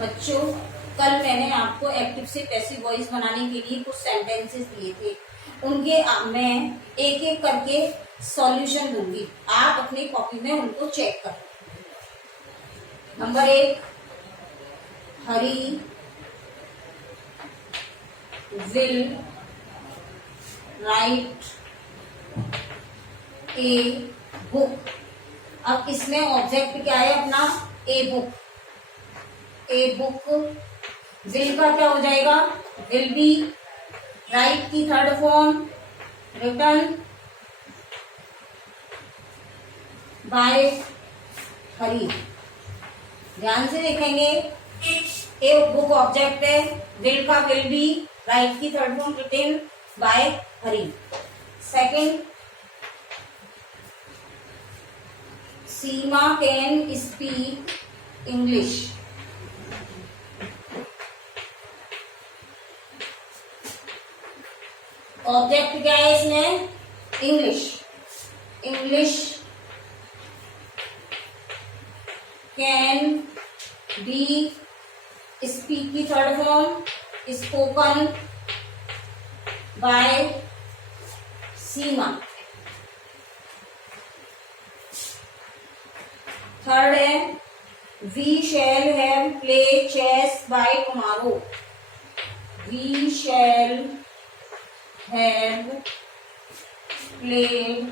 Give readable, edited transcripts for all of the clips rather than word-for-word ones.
बच्चों, कल मैंने आपको एक्टिव से पैसिव वॉइस बनाने के लिए कुछ सेंटेंसेस दिए थे। उनके मैं एक एक करके सॉल्यूशन दूंगी, आप अपनी कॉपी में उनको चेक करो। Number 1, Hari will write a book. अब इसमें ऑब्जेक्ट क्या है अपना? A book. A book will का क्या हो जाएगा? Will be. राइट की third form written by Hari. ध्यान से देखेंगे, ए बुक ऑब्जेक्ट है, विल का विल बी, राइट की third form written by Hari. Second, Seema can speak English. Object क्या है इसमें? English. English can be, speak की third form spoken by Seema. Third है, we shall have play chess by tomorrow. We shall have played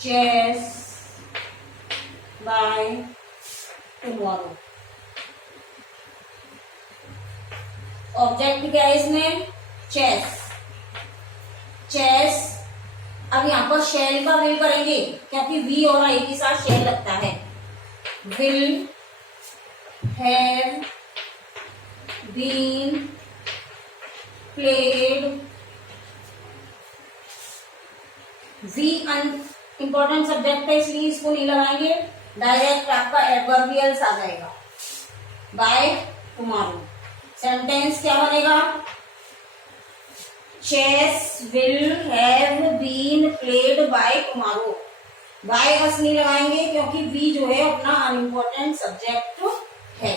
chess by tomorrow. Object क्या है इसमें? Chess. Chess. अब यहां पर शेल का विल करेंगे क्योंकि वी और आई के साथ शेल लगता है। Will have been played. We important subject है इसलिए इसको नहीं लगाएंगे, डायरेक्ट आपका एडवर्बियल्स आ जाएगा। By tomorrow. सेंटेंस क्या बनेगा? Chess will have been played by tomorrow. By us नहीं लगाएंगे क्योंकि वी जो है अपना अनइम्पोर्टेंट सब्जेक्ट है।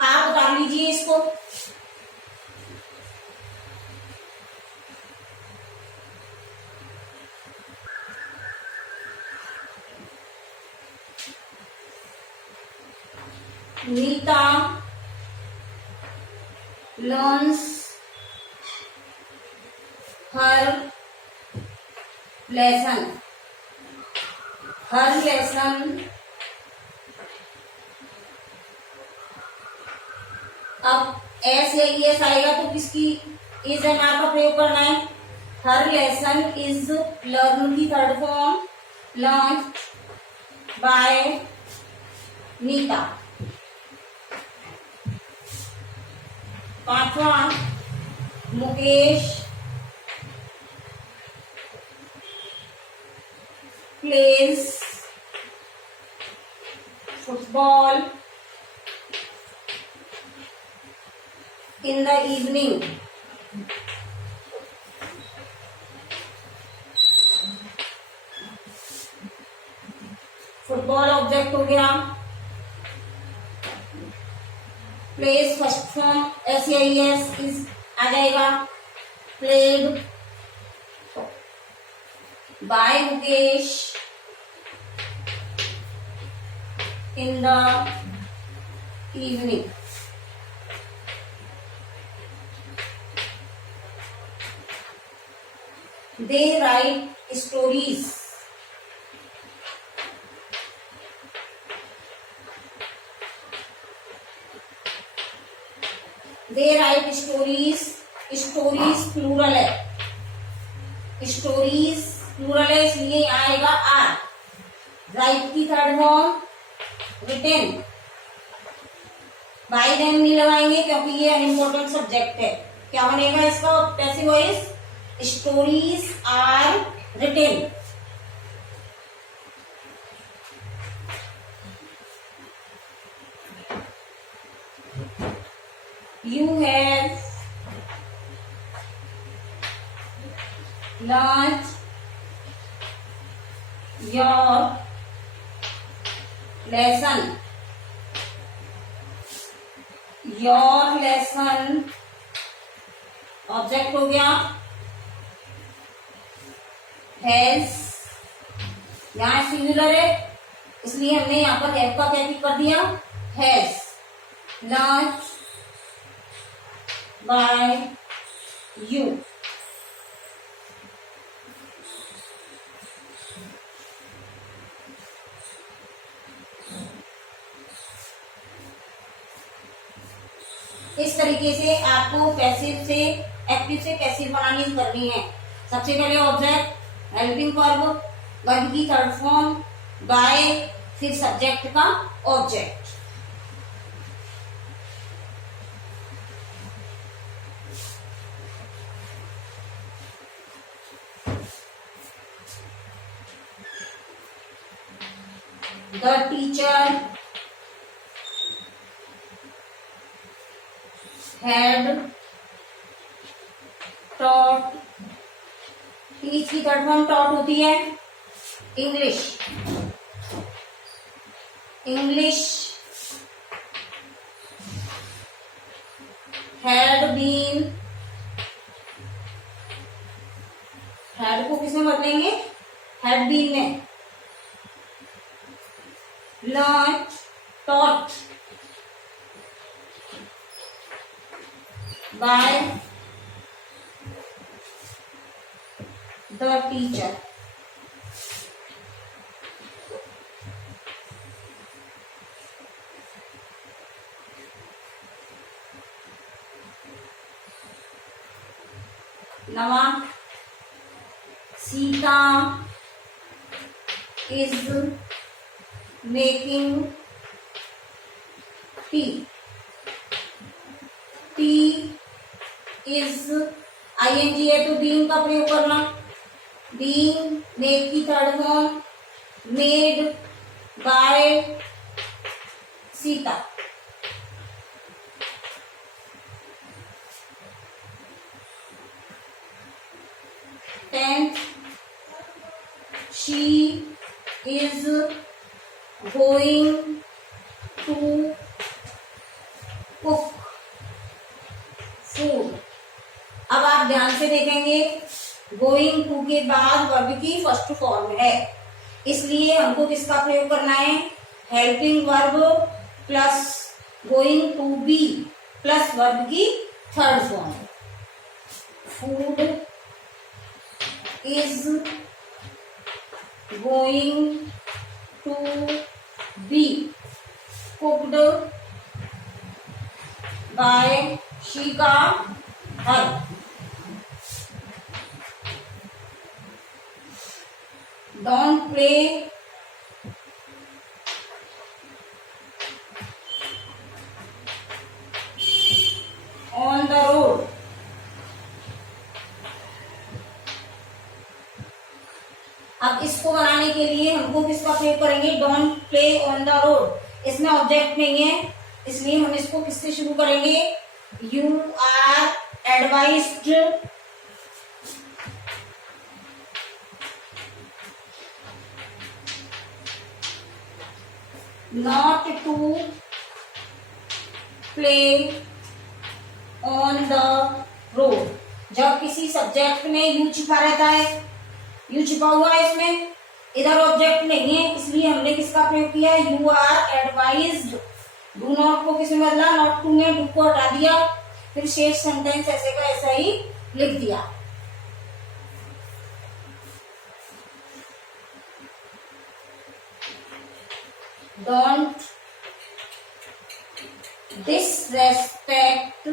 आप उतार लीजिए इसको। Nita learns her lesson। Her lesson. अब एस या ई एस आएगा तो किसकी इज एन आर का प्रयोग करना है? हर लेसन इज लर्न की third form learn by Neeta. पांचवा, Mukesh plays football in the evening. Football object हो गया। प्लेस फर्स्ट फॉर्म एस या एस इज आ जाएगा। Played by Mukesh in the evening. They write stories. They write stories. Stories plural है, stories plural है इसलिए आएगा आर। राइट की third form written. By them नहीं लगाएंगे क्योंकि ये अनइम्पोर्टेंट सब्जेक्ट है। क्या बनेगा इसका passive voice? Stories are written. You have learn your lesson, your lesson object हो गया, हैज, यहां सिंगुलर है इसलिए हमने यहां पर हैव का क्या कर दिया, हैज लर्न बाय यू। इस तरीके से आपको पैसिव से एक्टिव से पैसिव बनानी करनी है। सबसे पहले ऑब्जेक्ट, हेल्पिंग वर्ब, वर्ब की थर्ड फॉर्म, बाय, फिर सब्जेक्ट का object. The teacher had taught, teach की थर्ड फॉर्म टॉट होती है, English, English had been, had को किसमें बदलेंगे, had been में, learnt, taught by the teacher। नवा, Sita is making tea, tea is ING है तो बीइंग का प्रयोग करना, बीइंग मेड की third form, made by Sita. Tenth, she is going to cook food. अब आप ध्यान से देखेंगे गोइंग टू के बाद वर्ब की फर्स्ट फॉर्म है, इसलिए हमको किसका प्रयोग करना है, helping verb plus going to be plus verb की third form. Food is going to be cooked by she का her. Don't play on the road, अब इसको बनाने के लिए हमको किसका प्रयोग करेंगे, don't play on the road. इसमें ऑब्जेक्ट नहीं है इसलिए हम इसको किससे शुरू करेंगे, you are advised not to play on the road. जब किसी सब्जेक्ट में यू छिपा रहता है, यू छिपा हुआ है इसमें, इधर ऑब्जेक्ट नहीं है इसलिए हमने किसका प्रयोग किया, you are advised. Do not को किसमें बदला, नॉट टू में डू को हटा दिया, फिर शेष सेंटेंस ऐसे का ऐसा ही लिख दिया। Don't disrespect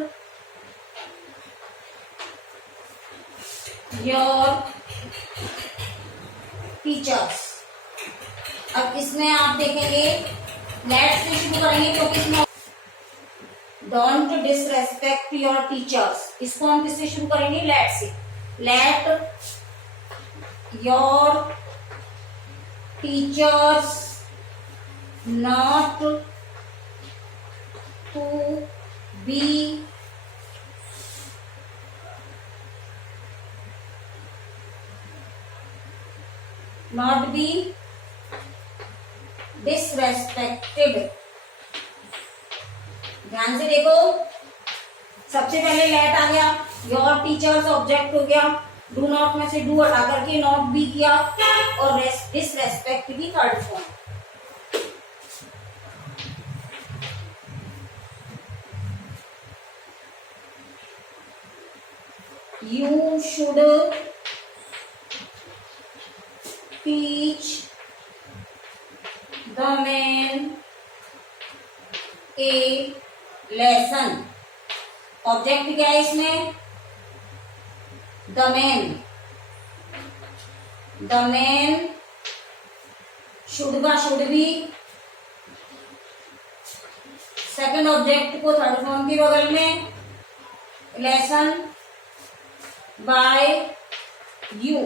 your teachers. अब इसमें आप देखेंगे लेट से शुरू करेंगे क्योंकि इसमें डोंट डिसरेस्पेक्ट योर टीचर्स, इसको हम किससे शुरू करेंगे, लेट से। Let your teachers not to be not be disrespected. ध्यान से देखो, सबसे पहले लेट आ गया, योर टीचर्स ऑब्जेक्ट हो गया, डू नॉट में से डू हटा करके नॉट बी किया, और डिसरेस्पेक्ट भी third form. You should teach the man a lesson। Object क्या है इसमें? द मैन शुड का शुड भी सेकंड ऑब्जेक्ट को थर्ड फॉर्म के बगल में, lesson by you.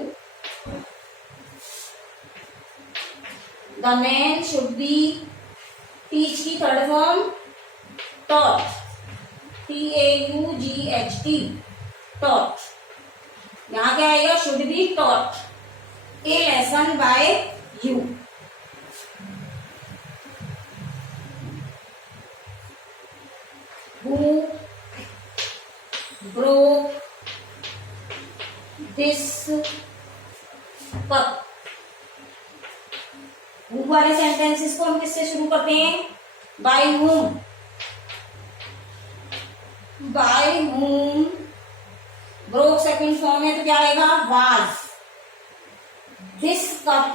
The man should be, teach की third form taught, TAUGHT, taught. यहां क्या आएगा? Should be taught a lesson by you. Who broke this cup. Who वाले सेंटेंसेस को हम किससे शुरू करते हैं? By whom। Bye whom broke second form है तो क्या आएगा? Was. This cup,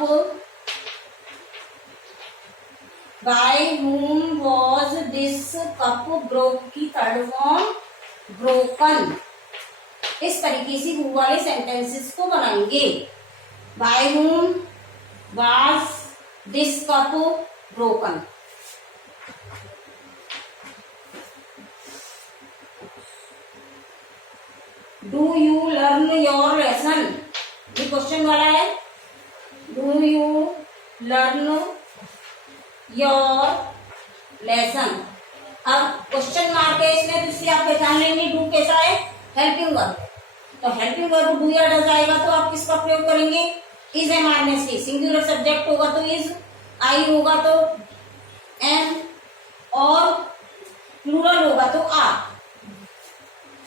by whom was this cup broke की थर्ड फॉर्म ब्रोकन। इस तरीके से हु वाले सेंटेंसेस को बनाएंगे। By whom was this cup broken. Do you learn your lesson, ये क्वेश्चन वाला है। Do you learn your lesson. अब क्वेश्चन मार्क है इसमें, तो इसलिए आप पहचान लेंगे डू कैसा है? Helping verb. तो हेल्पिंग वर्ब डू या डज आएगा तो आप किसका प्रयोग करेंगे? इज एम आर से। सिंगुलर सब्जेक्ट होगा तो इज, आई होगा तो एम, और प्लूरल होगा तो आर।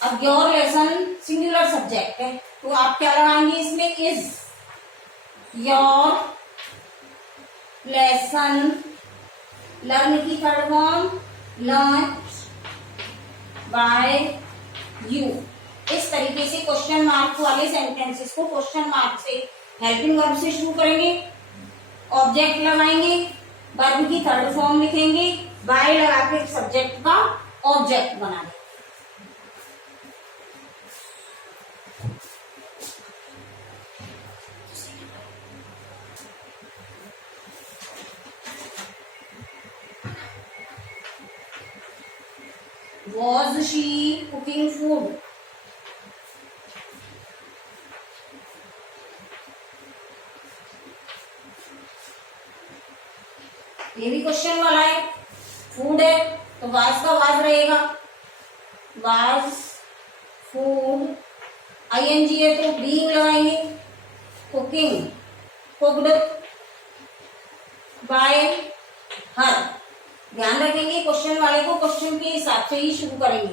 अब योर लेसन सिंगुलर सब्जेक्ट है तो आप क्या लगाएंगे इसमें? इज। योर लेसन, लर्न की third form learn bye you. इस तरीके से क्वेश्चन मार्क वाले सेंटेंसेस को क्वेश्चन मार्क से, हेल्पिंग वर्ब से शुरू करेंगे, ऑब्जेक्ट लगाएंगे, वर्ब की थर्ड फॉर्म लिखेंगे, बाय लगा के सब्जेक्ट का ऑब्जेक्ट बना देंगे। Was she cooking food? ये भी क्वेश्चन वाला है। फूड है तो वाज का वाज रहेगा, वाज फूड। ING है तो बीइंग लगाएंगे। कुकिंग, कुक्ड बाय हर। ध्यान रखेंगे क्वेश्चन वाले को क्वेश्चन के हिसाब से ही शुरू करेंगे।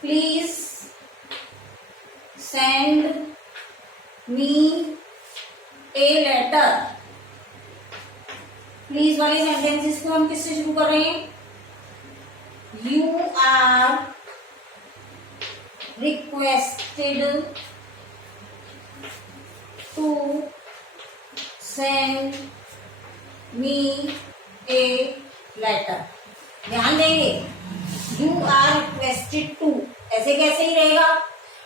Please send me a letter. Please वाले सेंटेंसेस को हम किससे शुरू कर रहे हैं? You are requested to send me a letter। ध्यान देंगे, you are requested to ऐसे कैसे ही रहेगा?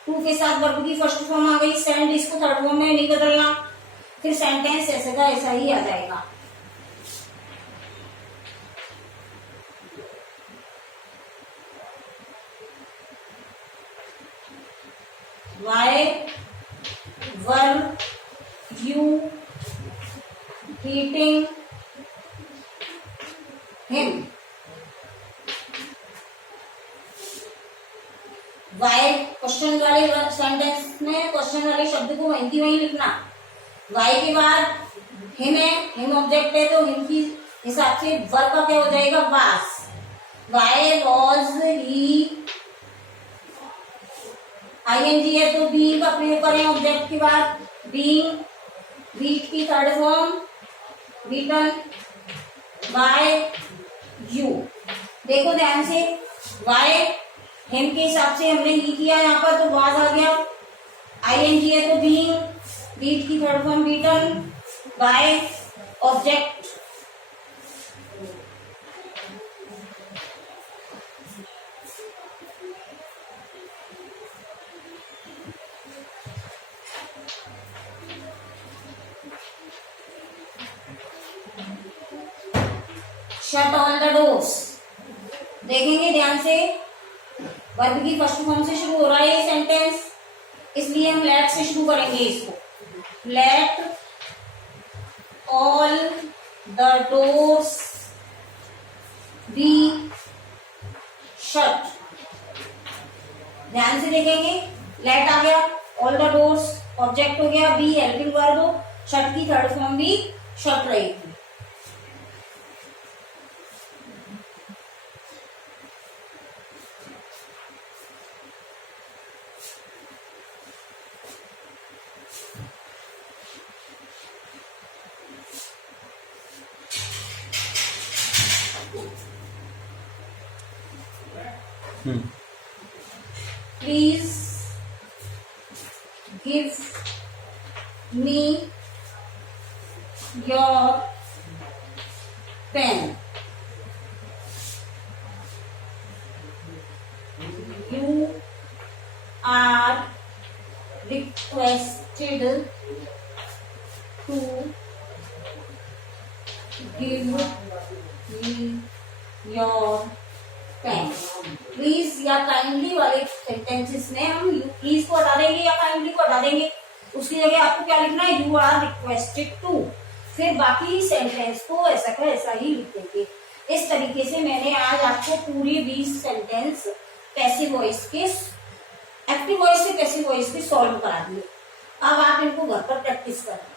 टू के साथ वर्ब की फर्स्ट फॉर्म आ गई, सेंड इसको थर्ड फॉर्म में नहीं बदलना, फिर सेंटेंस ऐसे का ऐसा ही आ जाएगा। Why were you beating him? में क्वेश्चन वाले शब्द को वहीं की वहीं लिखना। वाई के बाद हिम है, हिम ऑब्जेक्ट है तो हिम की हिसाब से वर्ब का क्या हो जाएगा, वास। वाई वॉज ही, आईएनजी है तो बीइंग का प्रयोग करें ऑब्जेक्ट के बाद, बीइंग। वीट की third form beaten by you. देखो ध्यान से, वाई हिम के हिसाब से हमने ही किया यहाँ पर तो वाज आ गया, आईएनजी है तो बीइंग, बीट की third form beaten by object. Shut all the doors. देखेंगे ध्यान से, वर्ब की फर्स्ट फॉर्म से शुरू हो रहा है ये सेंटेंस, इसलिए हम लेट से शुरू करेंगे इसको। Let all the doors be shut. ध्यान से देखेंगे, लेट आ गया, ऑल द डोर्स ऑब्जेक्ट हो गया, बी हेल्पिंग वर्ब हो, शट की थर्ड फॉर्म भी शट रहेगी। Please give me your pen. You are requested to give me your pen. Please या काइंडली वाले सेंटेंसेस में हम यू प्लीज को हटा देंगे या काइंडली को हटा देंगे, उसकी जगह आपको क्या लिखना है, यू आर रिक्वेस्टेड टू। फिर बाकी सेंटेंस को ऐसा का ऐसा ही लिख देंगे। इस तरीके से मैंने आज आपको पूरी 20 सेंटेंस पैसिव वॉइस के, एक्टिव वॉइस से पैसिव वॉइस के सॉल्व करा दिए। अब आप इनको घर पर प्रैक्टिस करें।